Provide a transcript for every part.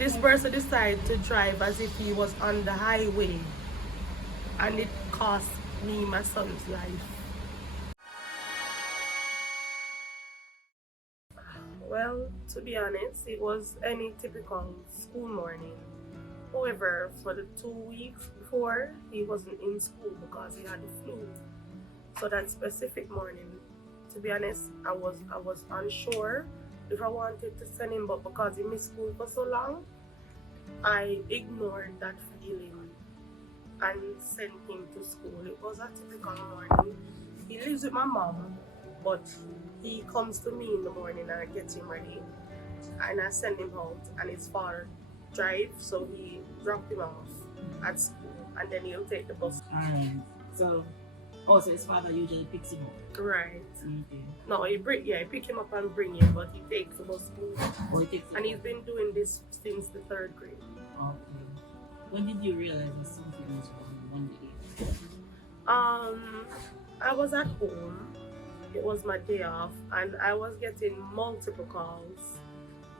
This person decided to drive as if he was on the highway, and it cost me my son's life. Well, to be honest, it was any typical school morning. However, for the 2 weeks before, he wasn't in school because he had the flu. So that specific morning, to be honest, I was unsure if I wanted to send him, but because he missed school for so long, I ignored that feeling and sent him to school. It was a typical morning. He lives with my mom, but he comes to me in the morning and I get him ready and I send him out, and his father drive, so he dropped him off at school and then he'll take the bus. Alright. So so his father usually picks him up. Right. Okay. No, he pick him up and bring him, but he takes the bus home. Oh, he takes And he's been doing this since the 3rd grade. Okay. When did you realize that something was wrong one day? I was at home. It was my day off, and I was getting multiple calls.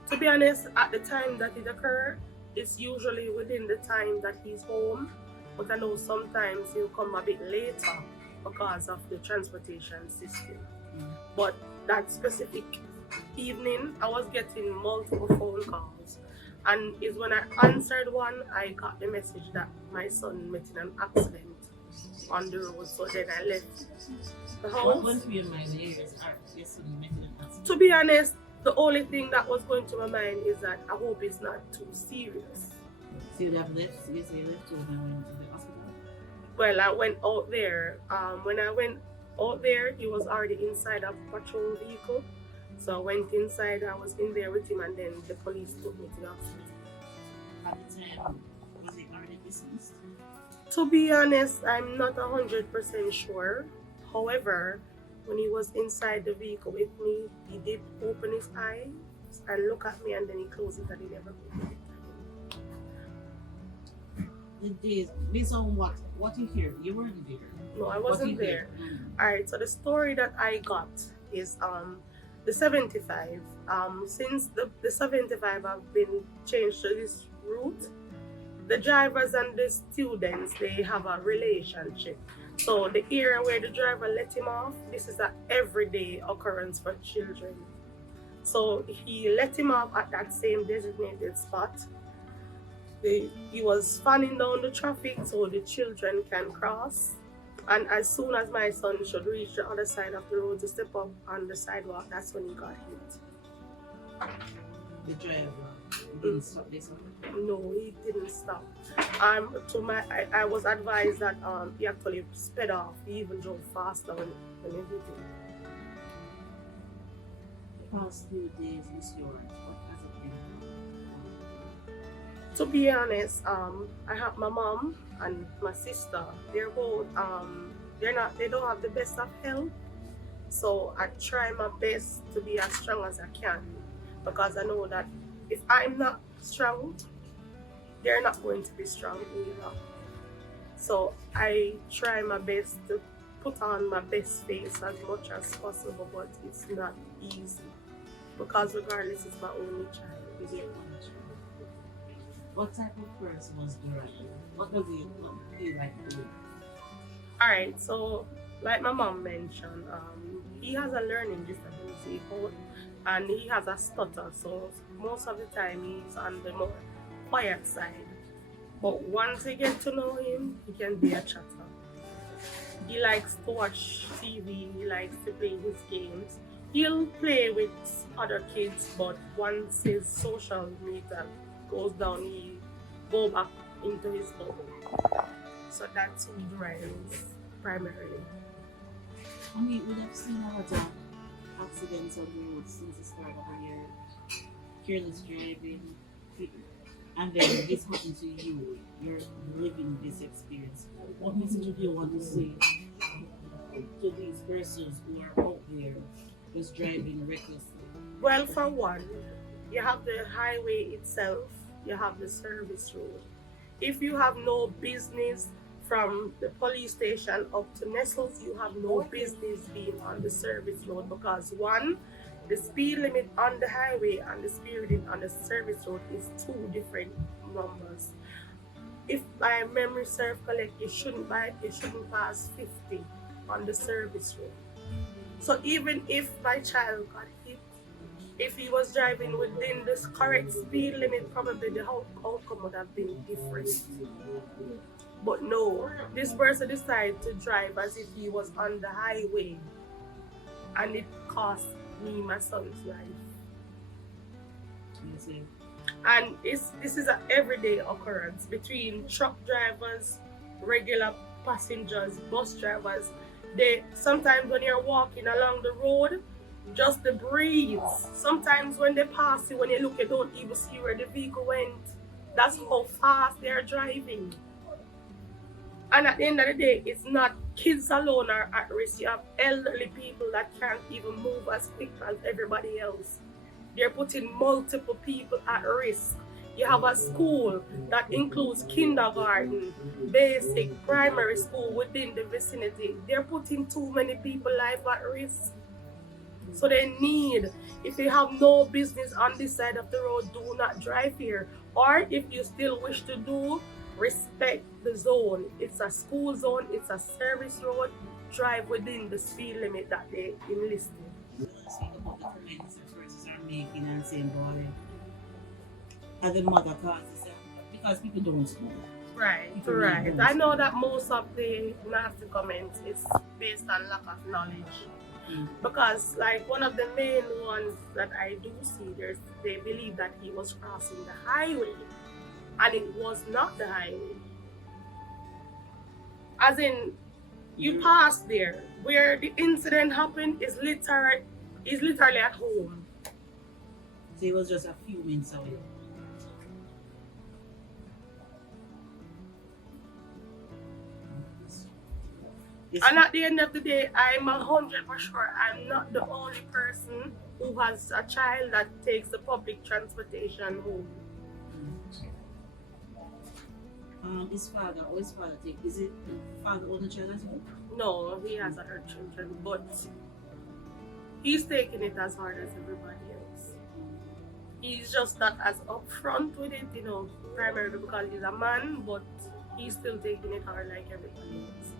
To be honest, at the time that it occurred, it's usually within the time that he's home, but I know sometimes he'll come a bit later because of the transportation system. But that specific evening, I was getting multiple phone calls, and it's when I answered one, I got the message that my son met in an accident on the road. So then I left the What house. went through your mind years yesterday making an accident? To be honest, the only thing that was going to my mind is that I hope it's not too serious. So you have left, you say you left you and went to the hospital? Well, I went out there. When I went out there, he was already inside a patrol vehicle. So I went inside, I was in there with him, and then the police took me to the hospital. At the time, was it already deceased? To be honest, I'm not 100% sure. However, when he was inside the vehicle with me, he did open his eyes and look at me, and then he closed it and he never opened it again. Based on what you hear, you weren't there. No, I What wasn't you there. hear? Alright, so the story that I got is the 75. Since the 75 have been changed to this route, the drivers and the students, they have a relationship. So the area where the driver let him off, this is an everyday occurrence for children. So he let him off at that same designated spot. He was fanning down the traffic so the children can cross. And as soon as my son should reach the other side of the road to step up on the sidewalk, that's when he got hit. The driver didn't stop this one? No, he didn't stop. I was advised that he actually sped off. He even drove faster when everything. The past few days, Miss Ewart, what has it been? To be honest, I have my mom and my sister. They're both they don't have the best of health. So I try my best to be as strong as I can, because I know that if I'm not strong, they're not going to be strong either. So I try my best to put on my best face as much as possible, but it's not easy because regardless, it's my only child. Is it one child? What type of person was Duryan? What does he like to do? Alright, so like my mom mentioned, he has a learning disability and he has a stutter, so most of the time he's on the more quiet side. But once you get to know him, he can be a chatter. He likes to watch TV, he likes to play his games. He'll play with other kids, but once his social meter goes down, he go back into his bubble. So that's who Duryan is primarily. I mean, we have seen a lot of accidents on the road since the start of the year. Careless driving, and then this happened to you. You're living this experience. What message do you want to say to these persons who are out there just driving recklessly? Well, for one, you have the highway itself, you have the service road. If you have no business from the police station up to Nestles, you have no business being on the service road, because one, The speed limit on the highway and the speed limit on the service road is two different numbers. If my memory serve correct, you shouldn't pass 50 on the service road. So even if my child got hit, if he was driving within this correct speed limit, probably the outcome would have been different. But no, this person decided to drive as if he was on the highway, and it cost me my son's life. You see. And this is an everyday occurrence between truck drivers, regular passengers, bus drivers. They sometimes when you're walking along the road, just the breeze. Sometimes when they pass you, when you look, you don't even see where the vehicle went. That's how fast they're driving. And at the end of the day, it's not kids alone are at risk. You have elderly people that can't even move as quick as everybody else. They're putting multiple people at risk. You have a school that includes kindergarten, basic, primary school within the vicinity. They're putting too many people's life at risk. So they need, if you have no business on this side of the road, do not drive here. Or if you still wish to do, respect the zone. It's a school zone, it's a service road. Drive within the speed limit that they enlisted. Speak about the comments that persons are making and saying, boy, as a mother causes it because people don't school. Right, People right. don't I know school. that most of the nasty comments is based on lack of knowledge. Mm. Because like one of the main ones that I do see, they believe that he was crossing the highway, and it was not the highway. As in, you pass there where the incident happened is literally at home. So it was just a few minutes away. Yes. And at the end of the day, I'm 100% sure I'm not the only person who has a child that takes the public transportation home. His father, or his father take, is it father own the child as well? No, he has other children, but he's taking it as hard as everybody else. He's just not as upfront with it, primarily because he's a man, but he's still taking it hard like everybody else.